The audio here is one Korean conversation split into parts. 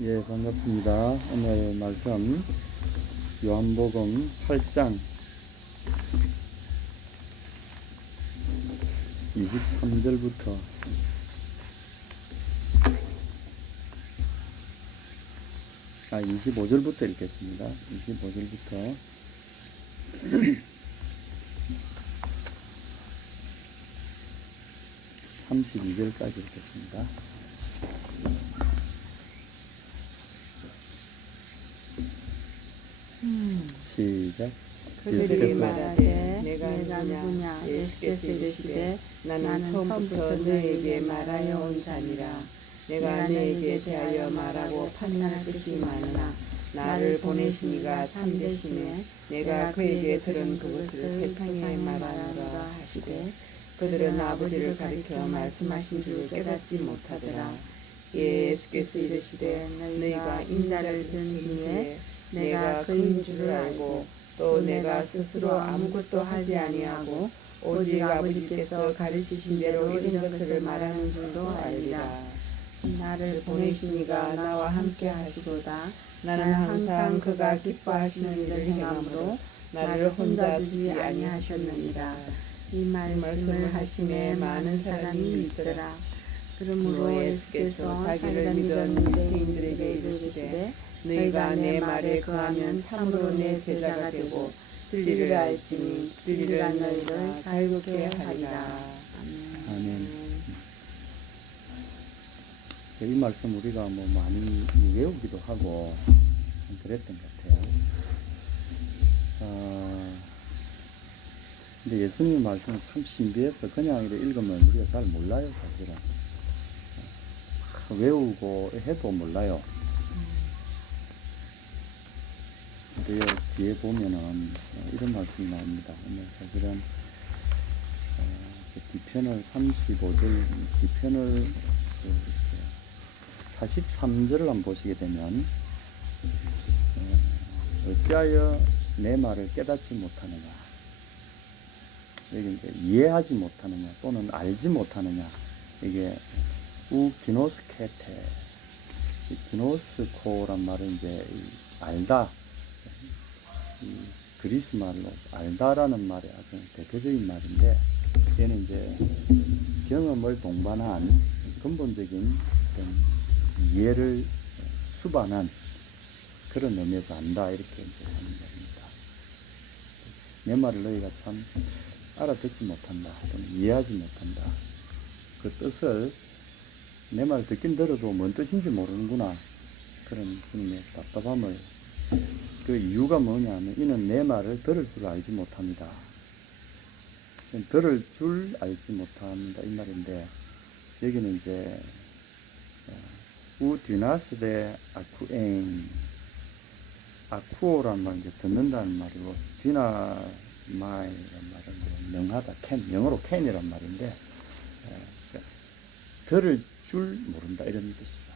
예, 반갑습니다. 오늘 말씀 요한복음 8장 23절부터 25절부터 읽겠습니다. 25절부터 32절까지 읽겠습니다. 시작. 그들이 말하되 내가 누구냐. 예수께서 이르시되 나는 처음부터 너에게 말하여 온 자니라. 내가 너에게 대하여 말하고 판단할 것이 많으나 나를 보내시니가 참되시매 내가 그에게 들은 그것을 세상에 말하노라 하시되 그들은 아버지를 가리켜 말씀하신 줄 깨닫지 못하더라. 예수께서 이르시되 너희가 인자를 든 후에 내가 그인 줄을 알고 또 내가 스스로 아무것도 하지 아니하고 오직 아버지께서 가르치신 대로 이런 것을 말하는 줄도 알리라. 나를 보내시니가 나와 함께 하시도다. 나는 항상 그가 기뻐하시는 일을 행함으로 나를 혼자 두지 아니하셨느니라. 이 말씀을 하심에 많은 사람이 믿더라. 그러므로 예수께서 자기를 믿은 유대인들에게 이르시되 너희가 내 말에 거하면 참으로 내 제자가 되고 진리를 알지니 진리가 너희를 자유롭게 하리라. 아멘. 이 말씀 우리가 많이 외우기도 하고 그랬던 것 같아요. 근데 예수님의 말씀은 참 신비해서 그냥 이렇게 읽으면 우리가 잘 몰라요, 사실은. 외우고 해도 몰라요. 근데 뒤에 보면은 이런 말씀이 나옵니다. 오늘 사실은 뒤편을 35절 뒤편을 43절을 한번 보시게 되면 어찌하여 내 말을 깨닫지 못하느냐, 여기 이제 이해하지 못하느냐 또는 알지 못하느냐, 이게 우기노스케테, 기노스코란 말은 이제 알다, 그리스 말로 알다라는 말이 아주 대표적인 말인데, 얘는 이제 경험을 동반한 근본적인 어떤 이해를 수반한 그런 의미에서 안다, 이렇게 이제 하는 겁니다. 내 말을 너희가 참 알아듣지 못한다 또는 이해하지 못한다, 그 뜻을 내 말 듣긴 들어도 뭔 뜻인지 모르는구나, 그런 주님의 답답함을, 그 이유가 뭐냐면 이는 내 말을 들을 줄 알지 못합니다. 들을 줄 알지 못합니다 이 말인데, 여기는 이제 우디나스데 아쿠엥, 아쿠오란 말 이제 듣는다는 말이고, 디나마이란 말은 명하다, 캔, 영어로 캔이란 말인데, 들을 줄 모른다 이런 뜻이죠.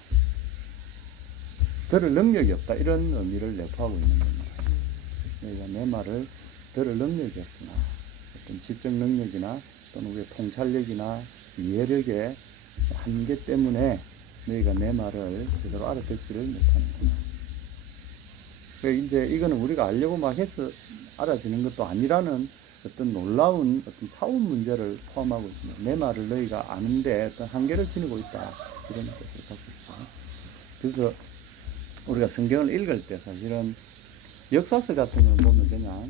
들을 능력이 없다 이런 의미를 내포하고 있는 겁니다. 너희가 내 말을 들을 능력이 없구나, 어떤 지적 능력이나 또는 우리의 통찰력이나 이해력의 한계 때문에 너희가 내 말을 제대로 알아듣지를 못하는구나. 이제 이거는 우리가 알려고 막 해서 알아지는 것도 아니라는 어떤 놀라운 어떤 차원 문제를 포함하고 있습니다. 내 말을 너희가 아는데 어떤 한계를 지니고 있다, 이런 뜻을 갖고 있죠. 그래서 우리가 성경을 읽을 때 사실은 역사서 같은 거 보면 그냥,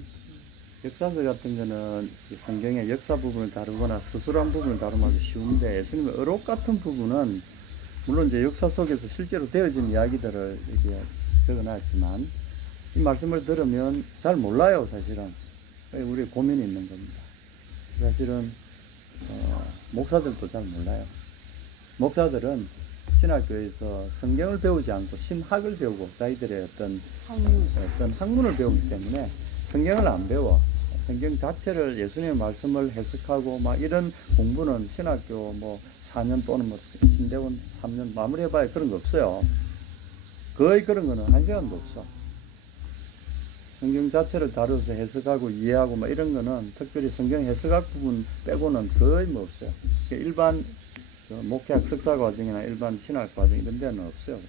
역사서 같은 거는 성경의 역사 부분을 다루거나 서술한 부분을 다루면 쉬운데, 예수님의 어록 같은 부분은 물론 이제 역사 속에서 실제로 되어진 이야기들을 이렇게 적어놨지만 이 말씀을 들으면 잘 몰라요, 사실은. 우리 고민이 있는 겁니다. 사실은 목사들도 잘 몰라요. 목사들은 신학교에서 성경을 배우지 않고 신학을 배우고 자기들의 어떤 학문을 배우기 때문에 성경을 안 배워. 성경 자체를, 예수님의 말씀을 해석하고 막 이런 공부는 신학교 4년 또는 신대원 3년 마무리해봐야 그런 거 없어요. 거의 그런 거는 한 시간도 없어. 성경 자체를 다루어서 해석하고 이해하고 막 이런 거는 특별히 성경 해석학 부분 빼고는 거의 없어요. 일반 목회학 석사 과정이나 일반 신학 과정 이런 데는 없어요.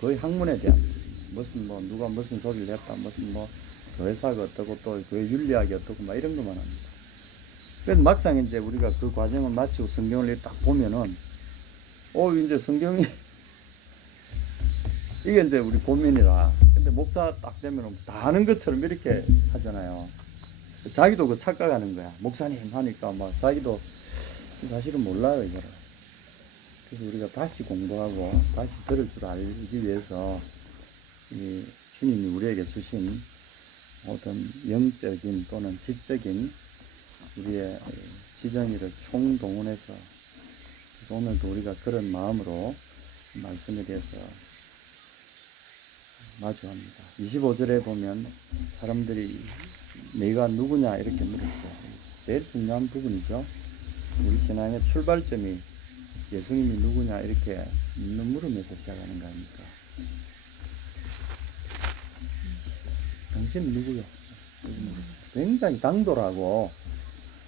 거의 학문에 대한 무슨 뭐 누가 무슨 소리를 했다 무슨 뭐 교회사가 어떻고 또 교회 윤리학이 어떻고 막 이런 것만 합니다. 그래서 막상 이제 우리가 그 과정을 마치고 성경을 딱 보면은 이제 성경이 이게 이제 우리 고민이라. 근데 목사 딱 되면은 다 아는 것처럼 이렇게 하잖아요. 자기도 그 착각하는 거야. 목사님 하니까 막 자기도 사실은 몰라요 이거를. 그래서 우리가 다시 공부하고 다시 들을 줄 알기 위해서 이 주님이 우리에게 주신 어떤 영적인 또는 지적인 우리의 지정의를 총동원해서 오늘도 우리가 그런 마음으로 말씀에 대해서 마주합니다. 25절에 보면 사람들이 내가 누구냐 이렇게 물었어요. 제일 중요한 부분이죠. 우리 신앙의 출발점이 예수님이 누구냐 이렇게 묻는 물음에서 시작하는 거 아닙니까? 당신은 누구요? 굉장히 당돌하고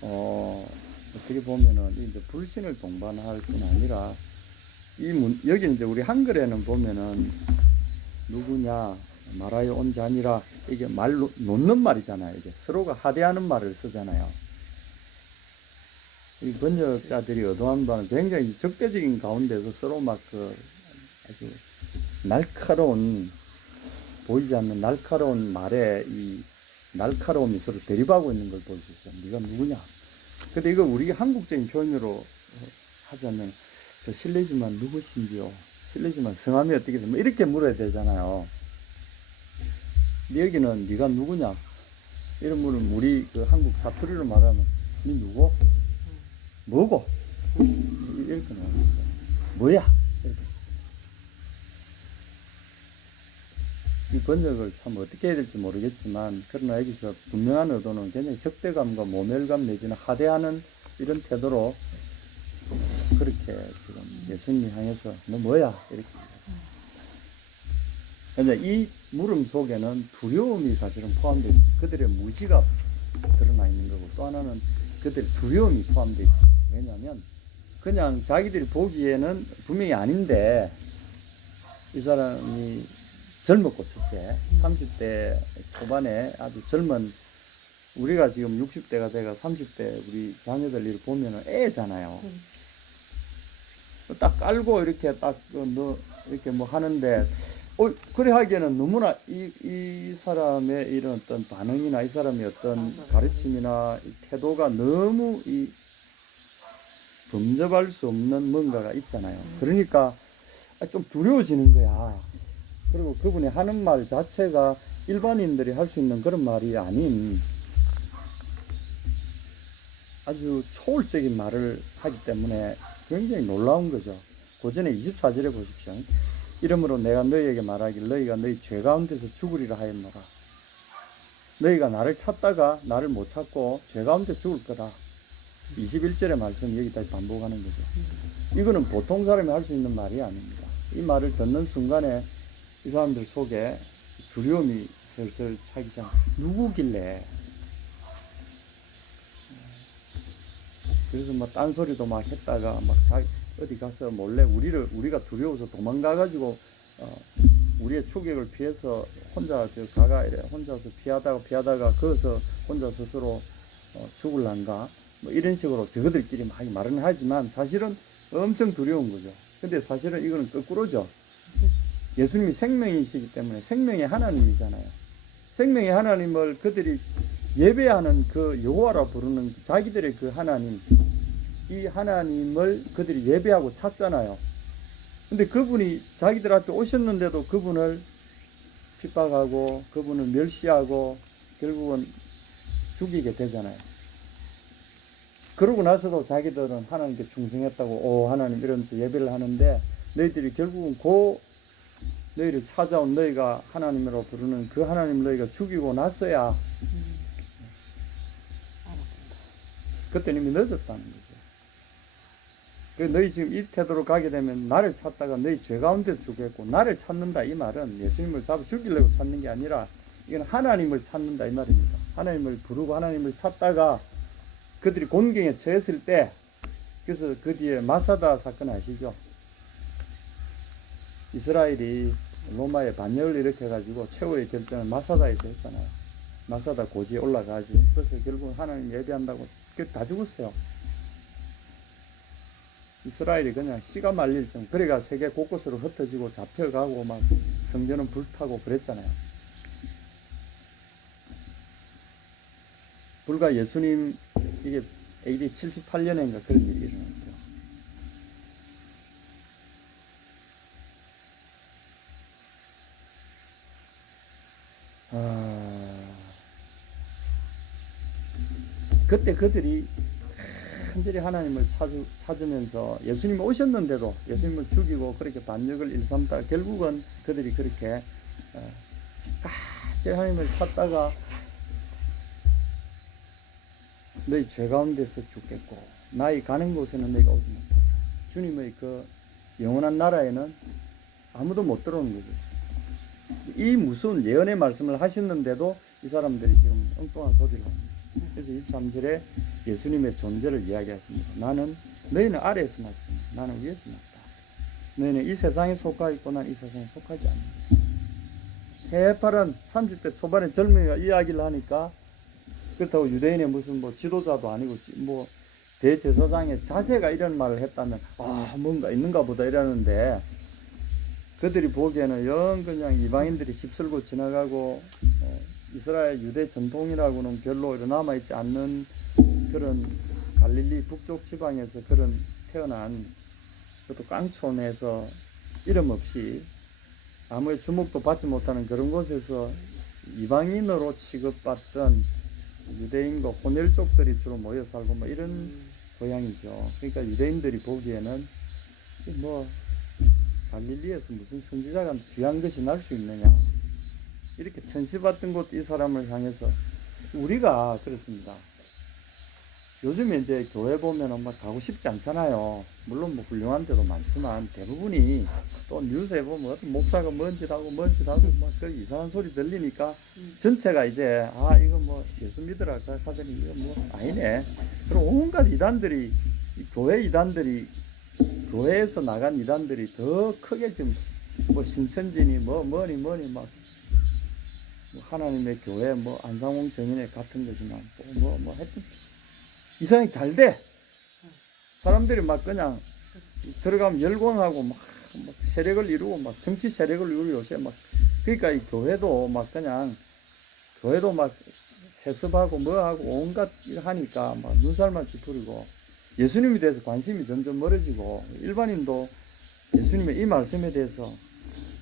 어떻게 보면은 이제 불신을 동반할 뿐 아니라 여기 이제 우리 한글에는 보면은 누구냐 말하여 온 자니라 이게 말로 놓는 말이잖아요. 이게 서로가 하대하는 말을 쓰잖아요. 이 번역자들이 의도한 바는 굉장히 적대적인 가운데서 서로 막 그 아주 날카로운 보이지 않는 날카로운 말에 이 날카로움이 서로 대립하고 있는 걸 볼 수 있어요. 네가 누구냐? 근데 이거 우리 한국적인 표현으로 하자면 저 실례지만 누구신지요? 실례지만 성함이 어떻게 되면 이렇게 물어야 되잖아요. 근데 여기는 네가 누구냐? 이런 물은 우리 그 한국 사투리로 말하면 네 누구? 뭐고? 이렇게 나오는 거죠. 뭐야? 이렇게. 이 번역을 참 어떻게 해야 될지 모르겠지만 그러나 여기서 분명한 의도는 굉장히 적대감과 모멸감 내지는 하대하는 이런 태도로 그렇게 지금 예수님 향해서 너 뭐야? 이렇게. 근데 이 물음 속에는 두려움이 사실은 포함되어 있죠. 그들의 무지가 드러나 있는 거고 또 하나는 그들의 두려움이 포함되어 있습니다. 왜냐하면 그냥 자기들이 보기에는 분명히 아닌데 이 사람이 젊었고 첫째 30대 초반에 아주 젊은 우리가 지금 60대가 돼가 30대 우리 자녀들 일 보면은 애잖아요. 딱 깔고 이렇게 딱 이렇게 뭐 하는데 그래 하기에는 너무나 이 사람의 이런 어떤 반응이나 이 사람의 어떤 가르침이나 태도가 너무 범접할 수 없는 뭔가가 있잖아요. 그러니까 좀 두려워지는 거야. 그리고 그분이 하는 말 자체가 일반인들이 할 수 있는 그런 말이 아닌 아주 초월적인 말을 하기 때문에 굉장히 놀라운 거죠. 그 전에 24절에 보십시오. 이러므로 내가 너희에게 말하길 너희가 너희 죄 가운데서 죽으리라 하였노라. 너희가 나를 찾다가 나를 못 찾고 죄 가운데 죽을 거다. 21절의 말씀이 여기 다시 반복하는 거죠. 이거는 보통 사람이 할 수 있는 말이 아닙니다. 이 말을 듣는 순간에 이 사람들 속에 두려움이 슬슬 차기 시작. 누구길래? 그래서 막 딴소리도 막 했다가 막 어디 가서 몰래 우리가 두려워서 도망가가지고 우리의 추격을 피해서 혼자 가가 이래 혼자서 피하다가 거기서 혼자 스스로 죽을란가 뭐 이런 식으로 저거들끼리 막 말은 하지만 사실은 엄청 두려운 거죠. 근데 사실은 이거는 거꾸로죠. 예수님이 생명이시기 때문에 생명의 하나님이잖아요. 생명의 하나님을 그들이 예배하는 그 여호와라 부르는 자기들의 그 하나님, 이 하나님을 그들이 예배하고 찾잖아요. 근데 그분이 자기들 앞에 오셨는데도 그분을 핍박하고 그분을 멸시하고 결국은 죽이게 되잖아요. 그러고 나서도 자기들은 하나님께 충성했다고 하나님 이러면서 예배를 하는데 너희들이 결국은 너희를 찾아온 너희가 하나님으로 부르는 그 하나님 너희가 죽이고 났어야 그때는 이미 늦었다는 거죠. 그래서 너희 지금 이 태도로 가게 되면 나를 찾다가 너희 죄 가운데 죽겠고 나를 찾는다 이 말은 예수님을 잡아 죽이려고 찾는 게 아니라 이건 하나님을 찾는다 이 말입니다. 하나님을 부르고 하나님을 찾다가 그들이 곤경에 처했을 때 그래서 그 뒤에 마사다 사건 아시죠? 이스라엘이 로마의 반역을 일으켜가지고 최후의 결정을 마사다에서 했잖아요. 마사다 고지에 올라가지. 그래서 결국 하나님 예배한다고 다 죽었어요. 이스라엘이 그냥 씨가 말릴 정도. 그래가 세계 곳곳으로 흩어지고 잡혀가고 막 성전은 불타고 그랬잖아요. 불과 예수님 이게 AD 78년인가 그런 일이 일어났어요. 그때 그들이 간절히 하나님을 찾으면서 예수님이 오셨는데도 예수님을 죽이고 그렇게 반역을 일삼다가 결국은 그들이 그렇게 간절히 하나님을 찾다가 너희 죄 가운데서 죽겠고 나의 가는 곳에는 너희가 오지 못하리라. 주님의 그 영원한 나라에는 아무도 못 들어오는 거죠. 이 무서운 예언의 말씀을 하셨는데도 이 사람들이 지금 엉뚱한 소리를 합니다. 그래서 23절에 예수님의 존재를 이야기하십니다. 나는 너희는 아래에서 났지만 나는 위에서 났다. 너희는 이 세상에 속하 있고 난 이 세상에 속하지 않는다. 새파란 30대 초반의 젊은이가 이야기를 하니까 그렇다고 유대인의 무슨 뭐 지도자도 아니고 뭐 대제사장의 자제가 이런 말을 했다면 뭔가 있는가 보다 이러는데 그들이 보기에는 영 그냥 이방인들이 휩쓸고 지나가고 이스라엘 유대 전통이라고는 별로 남아있지 않는 그런 갈릴리 북쪽 지방에서 그런 태어난 그것도 깡촌에서 이름 없이 아무의 주목도 받지 못하는 그런 곳에서 이방인으로 취급받던 유대인과 혼혈족들이 주로 모여 살고 뭐 이런 고향이죠. 그러니까 유대인들이 보기에는 뭐 갈릴리에서 무슨 선지자가 귀한 것이 날 수 있느냐 이렇게 천시받던 곳 이 사람을 향해서 우리가 그렇습니다. 요즘에 이제 교회 보면은 막 가고 싶지 않잖아요. 물론 뭐 훌륭한 데도 많지만 대부분이 또 뉴스에 보면 어떤 목사가 뭔 짓 하고 막 그 이상한 소리 들리니까 전체가 이제 이거 뭐 예수 믿으라 하더니 이거 뭐 아니네. 그리고 온갖 이단들이 교회 이단들이 교회에서 나간 이단들이 더 크게 지금 뭐 신천지니 뭐니 막 하나님의 교회 뭐 안상홍 정인회 같은 거지만 뭐 하여튼 이상하게 잘 돼. 사람들이 막 그냥 들어가면 열광하고 막 세력을 이루고 막 정치 세력을 이루고 요새 막 그러니까 이 교회도 막 그냥 교회도 막 세습하고 뭐하고 온갖 일 하니까 막 눈살만 찌푸리고 예수님에 대해서 관심이 점점 멀어지고 일반인도 예수님의 이 말씀에 대해서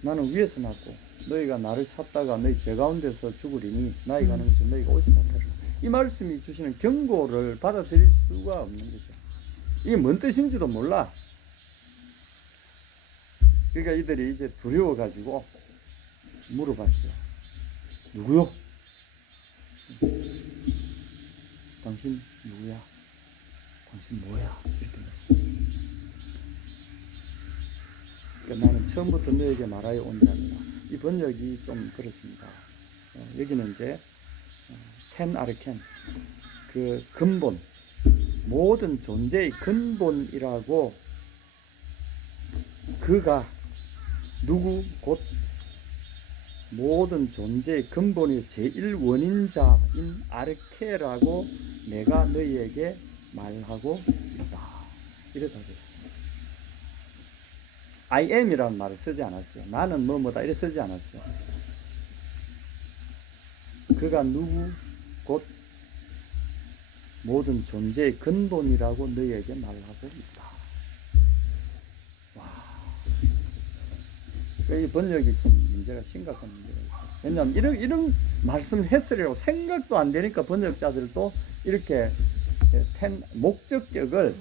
나는 위에서 났고 너희가 나를 찾다가 너희 죄 가운데서 죽으리니 나이 가는 곳에 너희가 오지 못하리라. 이 말씀이 주시는 경고를 받아들일 수가 없는 거죠. 이게 뭔 뜻인지도 몰라. 그러니까 이들이 이제 두려워가지고 물어봤어요. 누구요? 당신 누구야? 당신 뭐야? 이렇게. 그러니까 나는 처음부터 너에게 말하여 온 자니라. 이 번역이 좀 그렇습니다. 여기는 이제 텐 아르켄 그 근본 모든 존재의 근본이라고 그가 누구 곧 모든 존재의 근본이 제1원인자인 아르케라고 내가 너희에게 말하고 있다. 이렇다 됐습니다. I am이라는 말을 쓰지 않았어요. 나는 뭐뭐다 이렇게 쓰지 않았어요. 그가 누구 곧 모든 존재의 근본이라고 너희에게 말하고 있다. 와, 이 번역이 좀 문제가 심각한 문제가 있어요. 왜냐하면 이런 말씀을 했으려고 생각도 안 되니까 번역자들도 이렇게 목적격을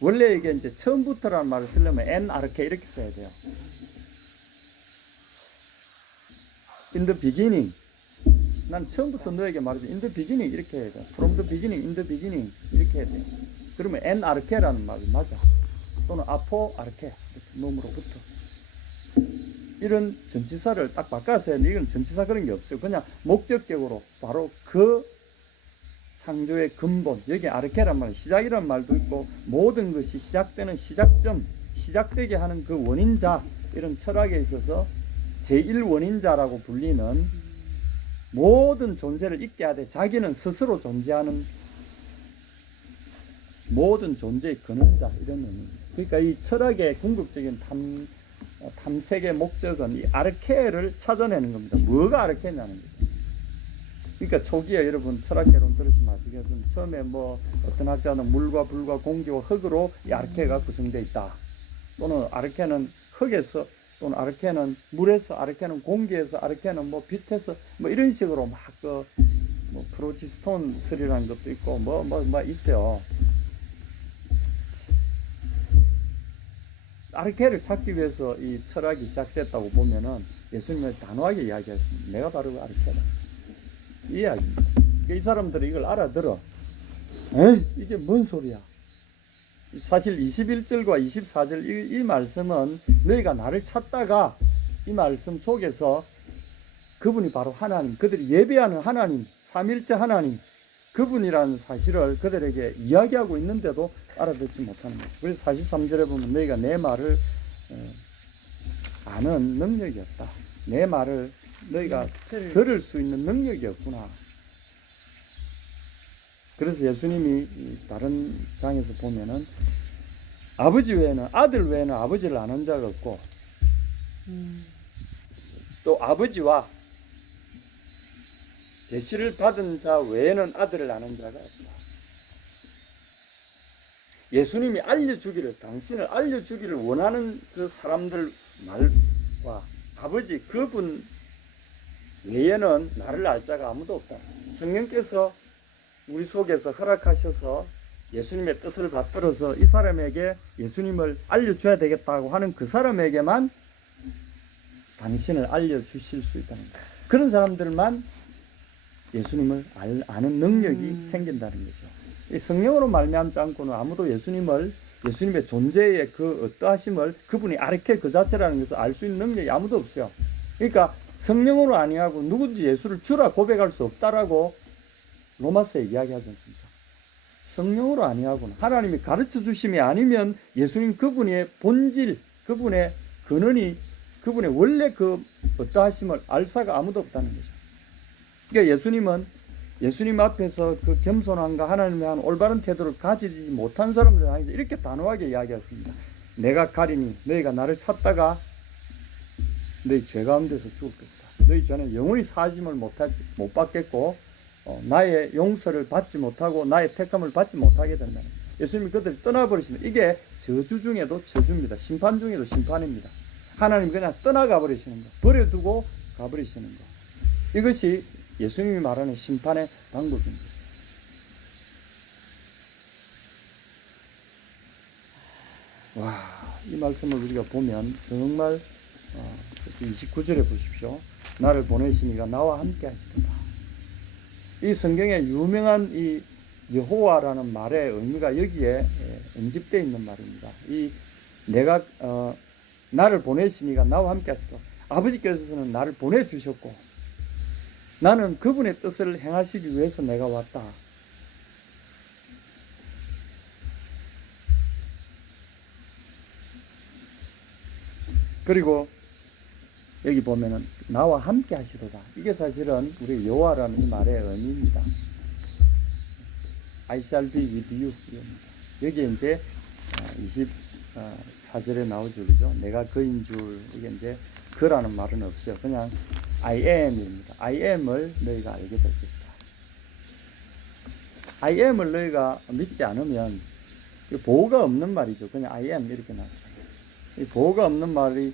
원래 이게 이제 처음부터라는 말을 쓰려면 en arche 이렇게 써야 돼요. In the beginning. 난 처음부터 너에게 말해줘. In the beginning 이렇게 해야 돼. From the beginning, in the beginning 이렇게 해야 돼. 그러면 en arche라는 말이 맞아. 또는 apo arche 몸으로부터. 이런 전치사를 딱 바꿔서 해야 돼. 이건 전치사 그런 게 없어요. 그냥 목적격으로 바로 그 창조의 근본, 여기 아르케란 말, 시작이란 말도 있고 모든 것이 시작되는 시작점, 시작되게 하는 그 원인자 이런 철학에 있어서 제1원인자라고 불리는 모든 존재를 잊게 하되 자기는 스스로 존재하는 모든 존재의 근원자, 이런 의미입니다. 그러니까 이 철학의 궁극적인 탐색의 목적은 이 아르케를 찾아내는 겁니다. 뭐가 아르케냐는 거죠. 그러니까 초기에 여러분 철학개론 들으시면 아시겠지만 처음에 뭐 어떤 학자는 물과 불과 공기와 흑으로 이 아르케가 구성되어 있다. 또는 아르케는 흙에서, 또는 아르케는 물에서, 아르케는 공기에서, 아르케는 뭐 빛에서, 뭐 이런 식으로 막 뭐 프로지스톤 설이라는 것도 있고 뭐 있어요. 아르케를 찾기 위해서 이 철학이 시작됐다고 보면은 예수님은 단호하게 이야기했습니다. 내가 바로 그 아르케다. 이 이야기입니다. 그러니까 이 사람들이 이걸 알아들어. 에이, 이게 뭔 소리야? 사실 21절과 24절 이 말씀은 너희가 나를 찾다가, 이 말씀 속에서 그분이 바로 하나님, 그들이 예배하는 하나님, 삼일째 하나님, 그분이라는 사실을 그들에게 이야기하고 있는데도 알아듣지 못하는 거예요. 그래서 43절에 보면 너희가 내 말을 아는 능력이 없다. 내 말을 너희가 들을 수 있는 능력이 없구나. 그래서 예수님이 다른 장에서 보면은 아버지 외에는, 아들 외에는 아버지를 아는 자가 없고 또 아버지와 계시를 받은 자 외에는 아들을 아는 자가 없다. 예수님이 알려주기를, 당신을 알려주기를 원하는 그 사람들 말과 아버지 그분 외에는 나를 알 자가 아무도 없다. 성령께서 우리 속에서 허락하셔서 예수님의 뜻을 받들어서 이 사람에게 예수님을 알려줘야 되겠다고 하는 그 사람에게만 당신을 알려주실 수 있다는 거예요. 그런 사람들만 예수님을 아는 능력이 생긴다는 거죠. 이 성령으로 말미암지 않고는 아무도 예수님의 존재의 그 어떠하심을, 그분이 아르케 그 자체라는 것을 알 수 있는 능력이 아무도 없어요. 그러니까 성령으로 아니하고 누구든지 예수를 주라 고백할 수 없다라고 로마서에 이야기하지 않습니까? 성령으로 아니하고는, 하나님이 가르쳐 주심이 아니면 예수님 그분의 본질, 그분의 근원이, 그분의 원래 그 어떠하심을 알 사가 아무도 없다는 거죠. 그러니까 예수님 앞에서 그 겸손함과 하나님에 대한 올바른 태도를 가지지 못한 사람들 향해서 이렇게 단호하게 이야기했습니다. 내가 가리니 너희가 나를 찾다가 너희 죄 가운데서 죽을 것이다. 너희 죄는 영원히 사하심을 못 받겠고 나의 용서를 받지 못하고 나의 택함을 받지 못하게 된다는 거예요. 예수님이 그들을 떠나버리시면 이게 저주 중에도 저주입니다. 심판 중에도 심판입니다. 하나님 그냥 떠나가 버리시는 거, 버려두고 가버리시는 거. 이것이 예수님이 말하는 심판의 방법입니다. 와, 이 말씀을 우리가 보면 정말 29절에 보십시오. 나를 보내신 이가 나와 함께 하시도다. 이 성경에 유명한 이 여호와라는 말의 의미가 여기에 응집되어 있는 말입니다. 이 내가 나를 보내신 이가 나와 함께 하시도다. 아버지께서는 나를 보내주셨고 나는 그분의 뜻을 행하시기 위해서 내가 왔다. 그리고 여기 보면은 나와 함께 하시도다. 이게 사실은 우리 여호와라는 이 말의 의미입니다. I shall be with you. 여기 이제 24절에 나오죠, 그죠? 내가 그인 줄, 이게 이제 그라는 말은 없어요. 그냥 I am입니다. I am을 너희가 알게 될 것이다. I am을 너희가 믿지 않으면 보호가 없는 말이죠. 그냥 I am 이렇게 나와요. 이 보호가 없는 말이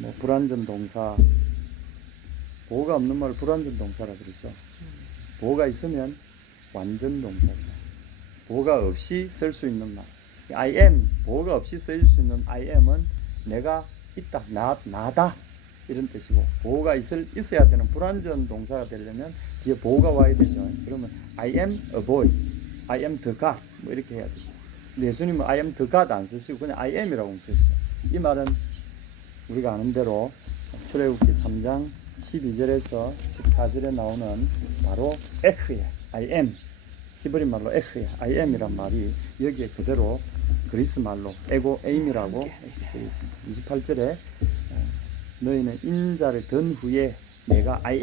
뭐 불완전 동사, 보호가 없는 말을 불완전 동사라 그러죠. 보호가 있으면 완전 동사죠. 보호가 없이 쓸 수 있는 말. I am, 보호가 없이 쓰일 수 있는 I am은 내가 있다, 나다 이런 뜻이고, 보호가 있어야 되는 불완전 동사가 되려면 뒤에 보호가 와야 되죠. 그러면 I am a boy, I am the God 뭐 이렇게 해야 되죠. 근데 예수님은 I am the God 안 쓰시고 그냥 I am이라고 쓰셨어요. 이 말은 우리가 아는 대로 출애굽기 3장 12절에서 14절에 나오는 바로 에흐예, I am, 히브리 말로 에흐예, I am이란 말이 여기에 그대로 그리스 말로 에고 에임이라고 이렇게 쓰여 있습니다. 28절에 너희는 인자를 든 후에 내가 I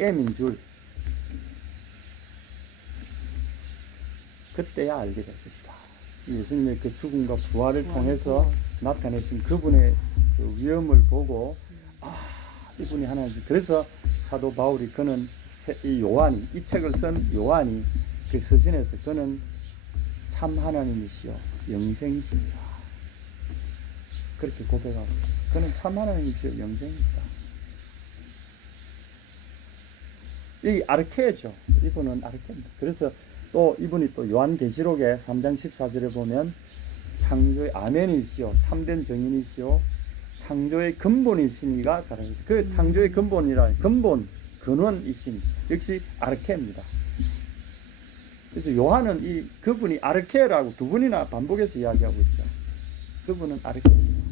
am인 줄 그때야 알게 될 것이다. 예수님의 그 죽음과 부활을 통해서 나타내신 그분의 그 위엄을 보고 이분이 하나님. 그래서 사도 바울이 그는 이 요한이 이 책을 쓴 요한이 그 서신에서 그는 참 하나님이시요 영생이시다. 그렇게 고백하고 있습니다. 그는 참 하나님이시요 영생이시다. 이 아르케죠. 이분은 아르케입니다. 그래서 또 이분이 또 요한계시록에 3장 14절에 보면 창조의 아멘이시요 참된 정인이시요 창조의 근본이시니가 가르칩니다. 그 창조의 근본이라 근본 근원이신 역시 아르케입니다. 그래서 요한은 이 그분이 아르케라고 두 분이나 반복해서 이야기하고 있어요. 그분은 아르케시다.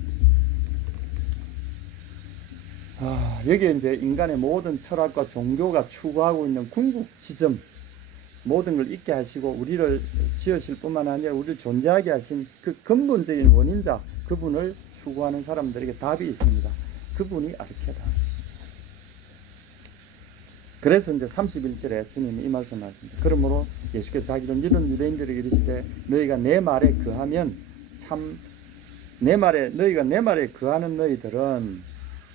여기에 이제 인간의 모든 철학과 종교가 추구하고 있는 궁극지점 모든 걸 있게 하시고 우리를 지으실 뿐만 아니라 우리를 존재하게 하신 그 근본적인 원인자 그분을 추구하는 사람들에게 답이 있습니다. 그분이 아르케다. 그래서 이제 31절에 주님이 이 말씀을 하십니다. 그러므로 예수께서 자기를 믿은 유대인들에게 이르시되 너희가 내 말에 거하면 참 너희가 내 말에 거하는 너희들은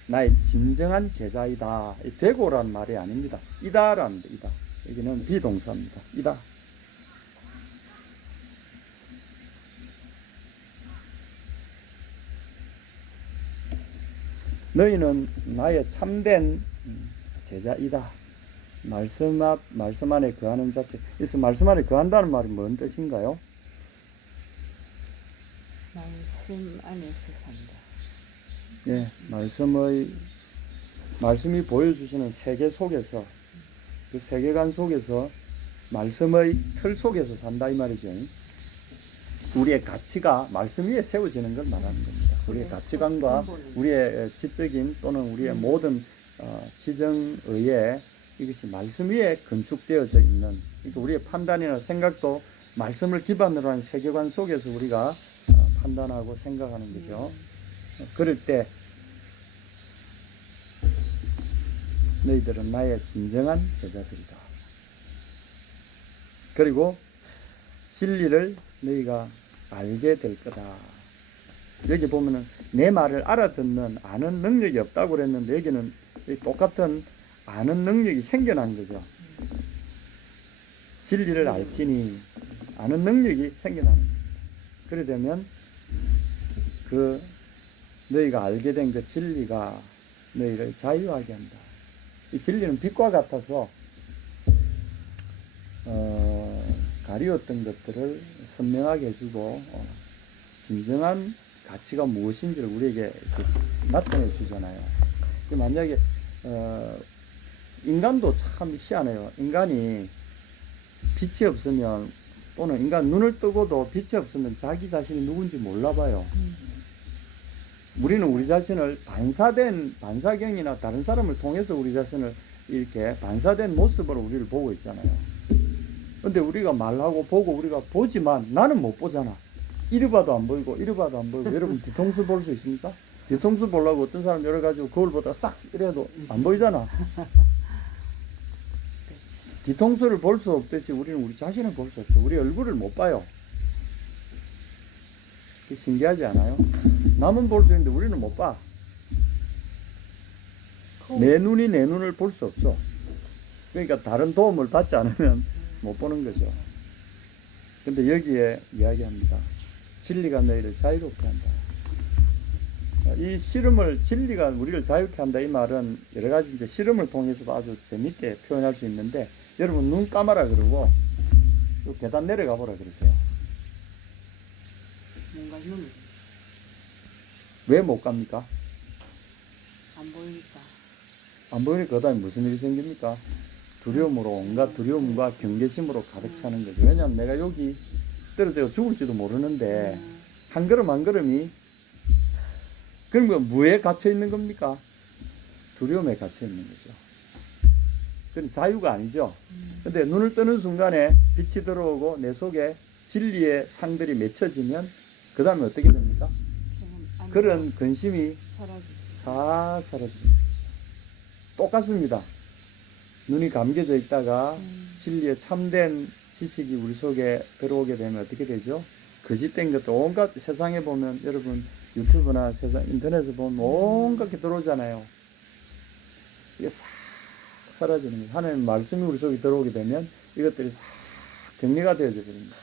나의 진정한 제자이다. 되고란 말이 아닙니다. 이다라는 이다. 여기는 비동사입니다. 이다. 너희는 나의 참된 제자이다. 말씀 안에 거하는 자체. 그래서 말씀 안에 거한다는 말이 뭔 뜻인가요? 말씀 안에서 산다. 예, 말씀이 보여주시는 세계 속에서 그 세계관 속에서 말씀의 틀 속에서 산다 이 말이죠. 우리의 가치가 말씀 위에 세워지는 걸 말하는 겁니다. 우리의 가치관과 우리의 지적인 또는 우리의 모든 지정의에 이것이 말씀 위에 건축되어져 있는 그러니까 우리의 판단이나 생각도 말씀을 기반으로 한 세계관 속에서 우리가 판단하고 생각하는 거죠. 그럴 때 너희들은 나의 진정한 제자들이다. 그리고 진리를 너희가 알게 될 거다. 여기 보면은 내 말을 알아듣는 아는 능력이 없다고 그랬는데 여기는 똑같은 아는 능력이 생겨난 거죠. 진리를 알지니 아는 능력이 생겨나는 거예요. 그래 되면 그 너희가 알게 된 그 진리가 너희를 자유하게 한다. 이 진리는 빛과 같아서 가리웠던 것들을 선명하게 해주고 진정한 가치가 무엇인지를 우리에게 나타내 주잖아요. 만약에 인간도 참 희한해요. 인간이 빛이 없으면 또는 인간 눈을 뜨고도 빛이 없으면 자기 자신이 누군지 몰라봐요. 우리는 우리 자신을 반사경이나 다른 사람을 통해서 우리 자신을 이렇게 반사된 모습으로 우리를 보고 있잖아요. 근데 우리가 말하고 보고 우리가 보지만 나는 못 보잖아. 이리 봐도 안 보이고 이리 봐도 안 보이고 여러분 뒤통수 볼 수 있습니까? 뒤통수 보려고 어떤 사람 여러 가지고 거울 보다가 싹 이래도 안 보이잖아. 뒤통수를 볼 수 없듯이 우리는 우리 자신을 볼 수 없죠. 우리 얼굴을 못 봐요. 신기하지 않아요? 남은 볼 수 있는데 우리는 못 봐. 내 눈이 내 눈을 볼 수 없어. 그러니까 다른 도움을 받지 않으면 못 보는 거죠. 근데 여기에 이야기합니다. 진리가 너희를 자유롭게 한다. 이 씨름을 진리가 우리를 자유롭게 한다 이 말은 여러 가지 이제 씨름을 통해서도 아주 재밌게 표현할 수 있는데 여러분 눈 감아라 그러고 요 계단 내려가 보라 그러세요. 뭔가 좀 왜 못 갑니까? 안 보이니까. 안 보이니까 그 다음에 무슨 일이 생깁니까? 두려움으로 온갖 두려움과 경계심으로 가득 차는 거죠. 왜냐하면 내가 여기 떨어져 죽을지도 모르는데 한 걸음 한 걸음이 그러면 뭐에 갇혀 있는 겁니까? 두려움에 갇혀 있는 거죠. 그건 자유가 아니죠. 근데 눈을 뜨는 순간에 빛이 들어오고 내 속에 진리의 상들이 맺혀지면 그 다음에 어떻게 됩니까? 그런 근심이 싹 사라집니다. 똑같습니다. 눈이 감겨져 있다가 진리의 참된 지식이 우리 속에 들어오게 되면 어떻게 되죠? 거짓된 것도 온갖 세상에 보면 여러분 유튜브나 세상 인터넷에 보면 온갖 게 들어오잖아요. 이게 싹 사라지는 거예요. 하나님 말씀이 우리 속에 들어오게 되면 이것들이 싹 정리가 되어져 버립니다.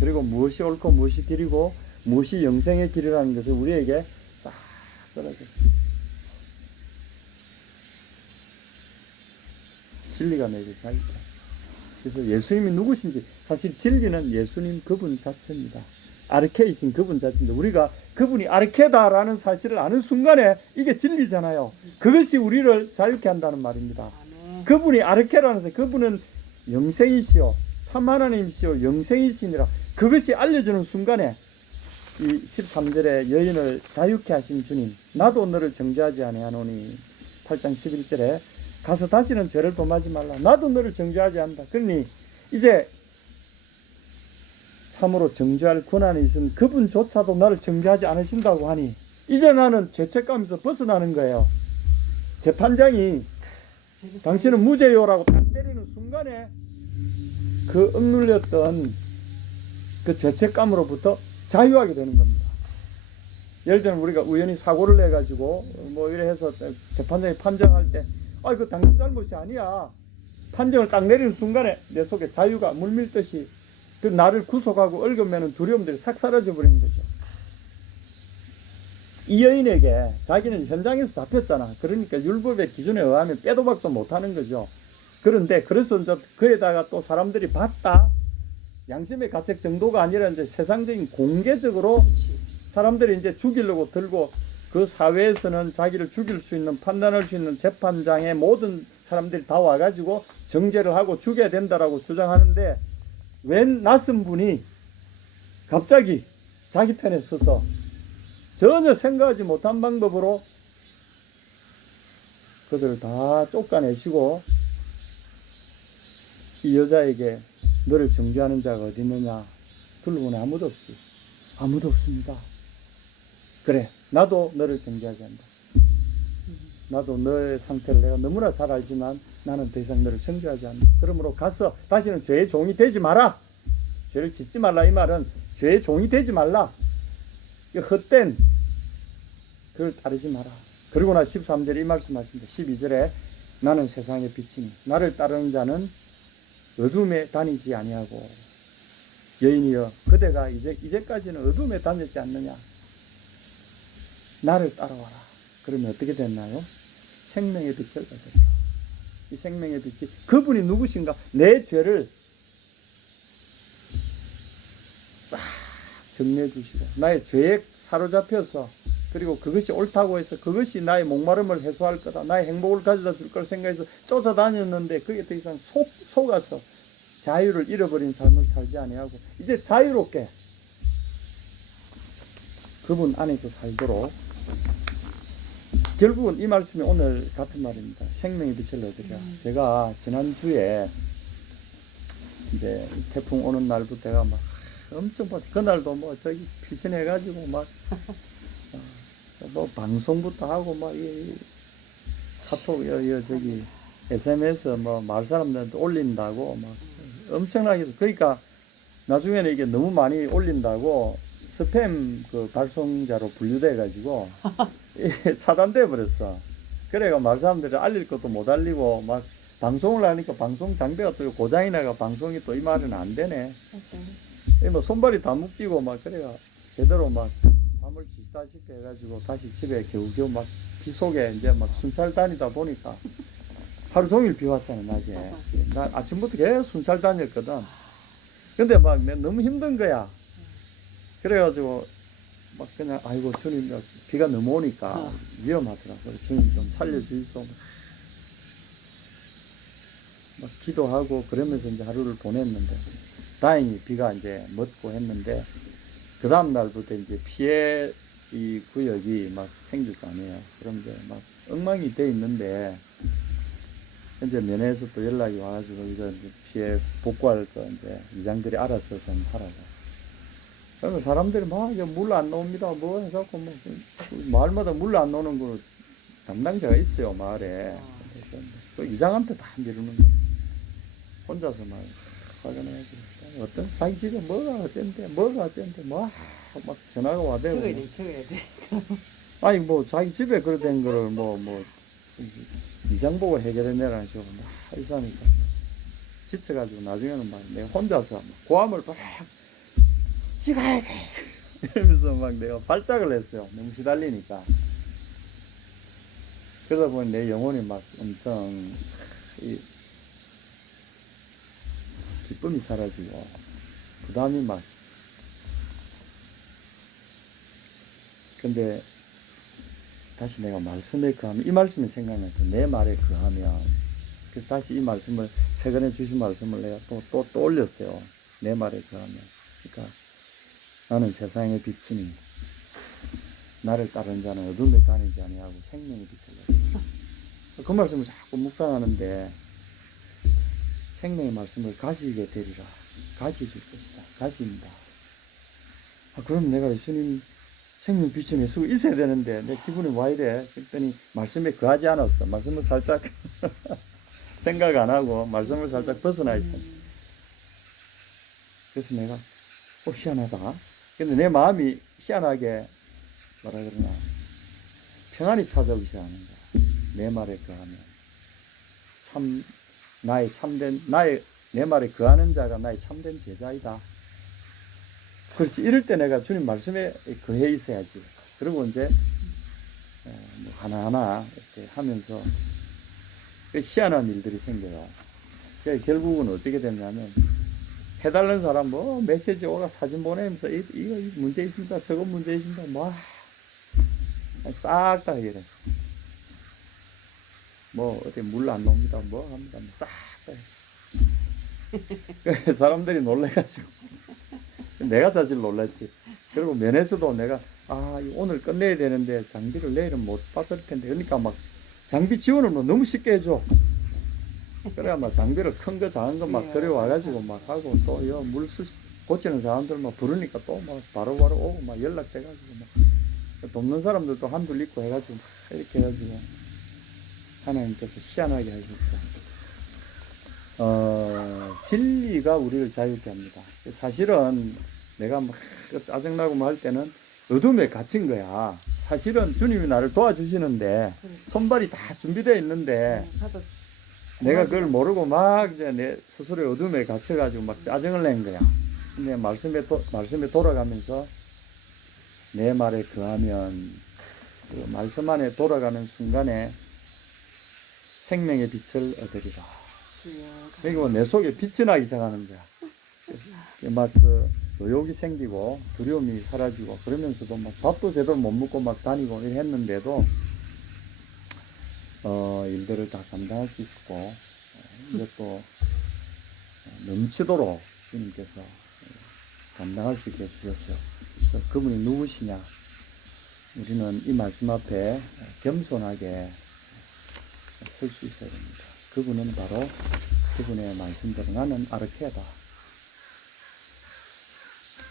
그리고 무엇이 옳고 무엇이 길이고 무엇이 영생의 길이라는 것을 우리에게 싹 사라져요. 진리가 내게 자유다. 그래서 예수님이 누구신지 사실 진리는 예수님 그분 자체입니다. 아르케이신 그분 자체입니다. 우리가 그분이 아르케다라는 사실을 아는 순간에 이게 진리잖아요. 그것이 우리를 자유케 한다는 말입니다. 그분이 아르케라는 사실, 그분은 영생이시요 참 하나님이시요 영생이시니라. 그것이 알려지는 순간에 이 13절에 여인을 자유케 하신 주님, 나도 너를 정죄하지 아니하노니 8장 11절에 가서 다시는 죄를 범하지 말라. 나도 너를 정죄하지 않는다. 그러니 이제 참으로 정죄할 권한이 있은 그분조차도 나를 정죄하지 않으신다고 하니 이제 나는 죄책감에서 벗어나는 거예요. 재판장이 당신은 무죄요라고 딱 때리는 순간에 그 억눌렸던 그 죄책감으로부터 자유하게 되는 겁니다. 예를 들면 우리가 우연히 사고를 내가지고 뭐 이래 해서 재판장이 판정할 때 그 당신 잘못이 아니야. 판정을 딱 내리는 순간에 내 속에 자유가 물밀듯이 그 나를 구속하고 얽어매는 두려움들이 싹 사라져 버리는 거죠. 이 여인에게 자기는 현장에서 잡혔잖아. 그러니까 율법의 기준에 의하면 빼도 박도 못하는 거죠. 그런데 그래서 이제 그에다가 또 사람들이 봤다. 양심의 가책 정도가 아니라 이제 세상적인 공개적으로 사람들이 이제 죽이려고 들고 그 사회에서는 자기를 죽일 수 있는 판단할 수 있는 재판장에 모든 사람들이 다 와가지고 정죄를 하고 죽여야 된다라고 주장하는데 웬 낯선 분이 갑자기 자기 편에 서서 전혀 생각하지 못한 방법으로 그들을 다 쫓아내시고 이 여자에게 너를 정죄하는 자가 어디 있느냐? 둘러보니 아무도 없지. 아무도 없습니다. 그래, 나도 너를 정죄하지 않는다. 나도 너의 상태를 내가 너무나 잘 알지만 나는 더 이상 너를 정죄하지 않는다. 그러므로 가서 다시는 죄의 종이 되지 마라. 죄를 짓지 말라. 이 말은 죄의 종이 되지 말라. 헛된 그걸 따르지 마라. 그리고 나 13절에 이 말씀 하십니다. 12절에 나는 세상의 빛이니 나를 따르는 자는 어둠에 다니지 아니하고 여인이여 그대가 이제까지는 어둠에 다녔지 않느냐. 나를 따라와라. 그러면 어떻게 됐나요? 생명의 빛을 받으리라. 이 생명의 빛이 그분이 누구신가? 내 죄를 싹 정리해 주시고 나의 죄에 사로잡혀서 그리고 그것이 옳다고 해서 그것이 나의 목마름을 해소할 거다. 나의 행복을 가져다 줄 걸 생각해서 쫓아다녔는데 그게 더 이상 속아서 자유를 잃어버린 삶을 살지 아니하고 이제 자유롭게 그분 안에서 살도록 결국은 이 말씀이 오늘 같은 말입니다. 생명의 빛을 얻으랴. 제가 지난주에 이제 태풍 오는 날부터가 막 엄청 그날도 뭐 저기 피신해가지고 막 뭐 방송부터 하고 막 이 카톡 저기 SMS 뭐 마을 사람들한테 올린다고 막 엄청나게 그러니까 나중에는 이게 너무 많이 올린다고 스팸 그 발송자로 분류돼 가지고 차단돼 버렸어. 그래가 마을 사람들이 알릴 것도 못 알리고 막 방송을 하니까 방송 장비가 또 고장이 나가 방송이 또 이 말은 안 되네. 뭐 손발이 다 묶이고 막 그래가 제대로 막 밤을 지다시피 해가지고 다시 집에 겨우겨우 막 비 속에 이제 막 순찰 다니다 보니까 하루 종일 비 왔잖아 낮에. 나 아침부터 계속 순찰 다녔거든. 근데 막 너무 힘든 거야. 그래가지고 막 그냥 아이고 주님 비가 너무 오니까 위험하더라고요. 주님 좀 살려주이소. 막 기도하고 그러면서 이제 하루를 보냈는데 다행히 비가 이제 멎고 했는데 그 다음 날부터 이제 피해 이 구역이 막 생길 거 아니에요. 그럼 이제 막 엉망이 돼 있는데 현재 면회에서 또 연락이 와가지고 이거 이제 피해 복구할 거 이제 이장들이 알아서 좀 하라고. 그러면 사람들이 막 물 안 나옵니다. 뭐 해서 뭐 마을마다 물 안 나오는 거 담당자가 있어요 마을에. 그 이장한테 다 미루는 거야. 혼자서 막 화가 나가지고 어떤 자기 집에 뭐가 어쩐데 막 전화가 와대고. 적어야 돼. 아니 뭐 자기 집에 그래 된 거를 뭐 이장 보고 해결해내라는 식으로 막 이사니까 지쳐가지고 나중에는 막 내가 혼자서 막 고함을 막 지가야지 이러면서 막 내가 발작을 했어요. 너무 시달리니까. 그러다 보니 내 영혼이 막 엄청 기쁨이 사라지고 부담이 막. 근데 다시 내가 말씀에 거하면 이 말씀이 생각나서 내 말에 거하면, 그래서 다시 이 말씀을 최근에 주신 말씀을 내가 또 올렸어요. 내 말에 거하면. 그러니까 나는 세상의 빛이니 나를 따르는 자는 어둠에 다니지 아니하고 생명의 빛을 내리라. 그 말씀을 자꾸 묵상하는데 생명의 말씀을 가지게 되리라. 가지실 것이다. 가집니다. 그럼 내가 예수님 생명 빛에 쓰고 있어야 되는데 내 기분이 와 이래. 그랬더니 말씀에 거하지 않았어. 말씀을 살짝 생각 안 하고 말씀을 살짝 벗어나 있어. 그래서 내가 희한하다. 근데 내 마음이 희한하게 뭐라 그러나 평안이 찾아오기 시작하는 거야. 내 말에 거하면 참 나의 참된 내 말에 거하는 자가 나의 참된 제자이다. 그렇지. 이럴 때 내가 주님 말씀에 거해 있어야지. 그리고 이제 뭐 하나하나 이렇게 하면서 희한한 일들이 생겨요. 그러니까 결국은 어떻게 됐냐면 해달라는 사람 뭐 메시지 오가 사진 보내면서 이거 문제 있습니다. 저거 문제 있습니다. 뭐 싹 다 해결했어. 뭐 어디 물 안 나옵니다. 뭐 합니다. 싹 다. 사람들이 놀래가지고. 내가 사실 놀랐지. 그리고 면에서도 내가 오늘 끝내야 되는데 장비를 내일은 못 받을 텐데 그러니까 막 장비 지원을 너무 쉽게 해줘. 그래야 막 장비를 큰 거 작은 거 막 들여와가지고 막 하고 또 물수 고치는 사람들 막 부르니까 또 막 바로바로 오고 막 연락돼가지고 막 돕는 사람들도 한둘 있고 해가지고 막 이렇게 해가지고 하나님께서 희한하게 하셨어. 진리가 우리를 자유케 합니다. 사실은 내가 막 짜증나고 뭐 할 때는 어둠에 갇힌 거야. 사실은 주님이 나를 도와주시는데 손발이 다 준비되어 있는데 내가 그걸 모르고 막 이제 내 스스로의 어둠에 갇혀가지고 막 짜증을 낸 거야. 근데 말씀에 돌아가면서 내 말에 거하면 그 말씀 안에 돌아가는 순간에 생명의 빛을 얻으리라. 그리고 내 속에 빛이 나기 시작하는 거야. 막 그 의욕이 생기고 두려움이 사라지고 그러면서도 막 밥도 제대로 못 먹고 막 다니고 했는데도 일들을 다 감당할 수 있었고 이것도 넘치도록 주님께서 감당할 수 있게 해주셨어요. 그래서 그분이 누구시냐? 우리는 이 말씀 앞에 겸손하게 설 수 있어야 됩니다. 그분은 바로 그분의 말씀대로 나는 아르케다.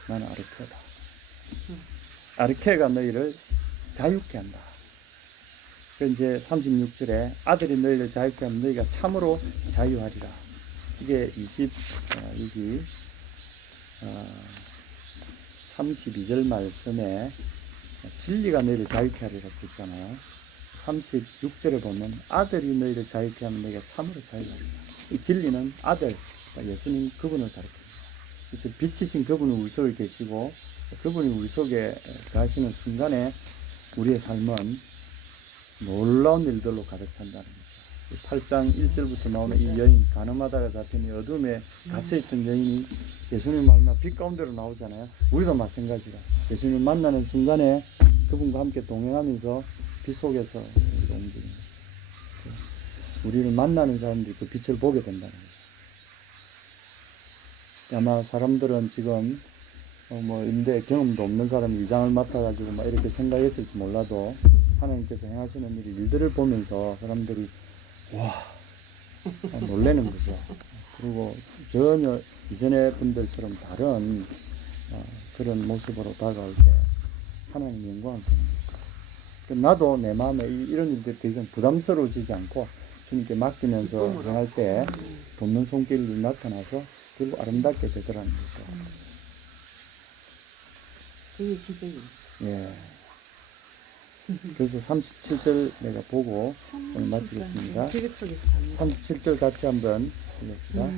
나는 아르케다. 아르케가 너희를 자유케 한다. 그 이제 36절에 아들이 너희를 자유케 하면 너희가 참으로 자유하리라. 이게 22기 32절 말씀에 진리가 너희를 자유케 하리라고 했잖아요. 36절에 보면 아들이 너희를 자유케 하면 너희가 참으로 자유하리라. 이 진리는 아들, 예수님 그분을 가르칩니다. 그래서 빛이신 그분이 우리 속에 계시고 그분이 우리 속에 가시는 순간에 우리의 삶은 놀라운 일들로 가득 찬다는 거죠. 8장 1절부터 나오는 이 여인, 가늠하다가 잡힌 이 어둠에 갇혀있던 여인이 예수님 말만 빛 가운데로 나오잖아요. 우리도 마찬가지로 예수님 만나는 순간에 그분과 함께 동행하면서 빛 속에서 우리가 움직입니다. 우리를 만나는 사람들이 그 빛을 보게 된다는 거죠. 아마 사람들은 지금 뭐 임대 경험도 없는 사람이 이장을 맡아가지고 막 이렇게 생각했을지 몰라도 하나님께서 행하시는 일들을 보면서 사람들이 와 놀라는 거죠. 그리고 전혀 이전의 분들처럼 다른 그런 모습으로 다가올 때 하나님 영광을 보는 거죠. 나도 내 마음에 이런 일들 더 이상 부담스러워지지 않고 주님께 맡기면서 행할 때 돕는 손길이 나타나서 결국 아름답게 되더라는 거죠. 그게 기적이에요. 예. 그래서 37절 내가 보고 오늘 마치겠습니다. 기록 속에서 삽니다. 37절 같이 한번 읽읍시다.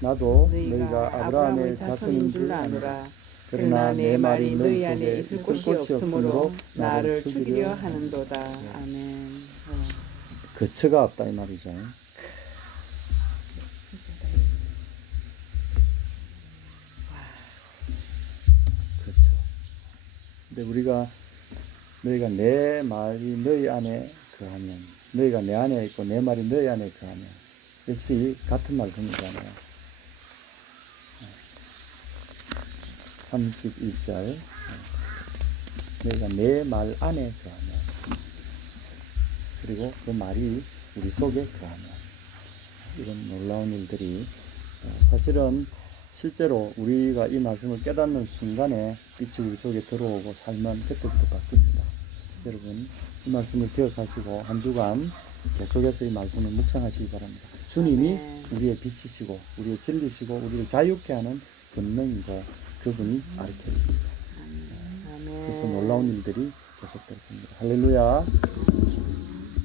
나도 너희가 아브라함의 자손인 줄 아노라. 그러나 내 말이 너희 안에 있을 곳이 없으므로 나를 죽이려 하는도다. 아멘. 거처가 없다 이 말이죠. 그렇죠. 근데 우리가 너희가 내 말이 너희 안에 거하면, 너희가 내 안에 있고 내 말이 너희 안에 거하면, 역시 같은 말씀이잖아요. 31절 너희가 내 말 안에 거하면, 그리고 그 말이 우리 속에 거하면, 이런 놀라운 일들이 사실은 실제로 우리가 이 말씀을 깨닫는 순간에 빛이 우리 속에 들어오고 삶은 그때부터 바뀝니다. 여러분 이 말씀을 기억하시고 한 주간 계속해서 이 말씀을 묵상하시기 바랍니다. 주님이 우리의 빛이시고 우리의 진리시고 우리를 자유케 하는 권능이고 그분이 아르케십니다. 그래서 놀라운 일들이 계속될 겁니다. 할렐루야.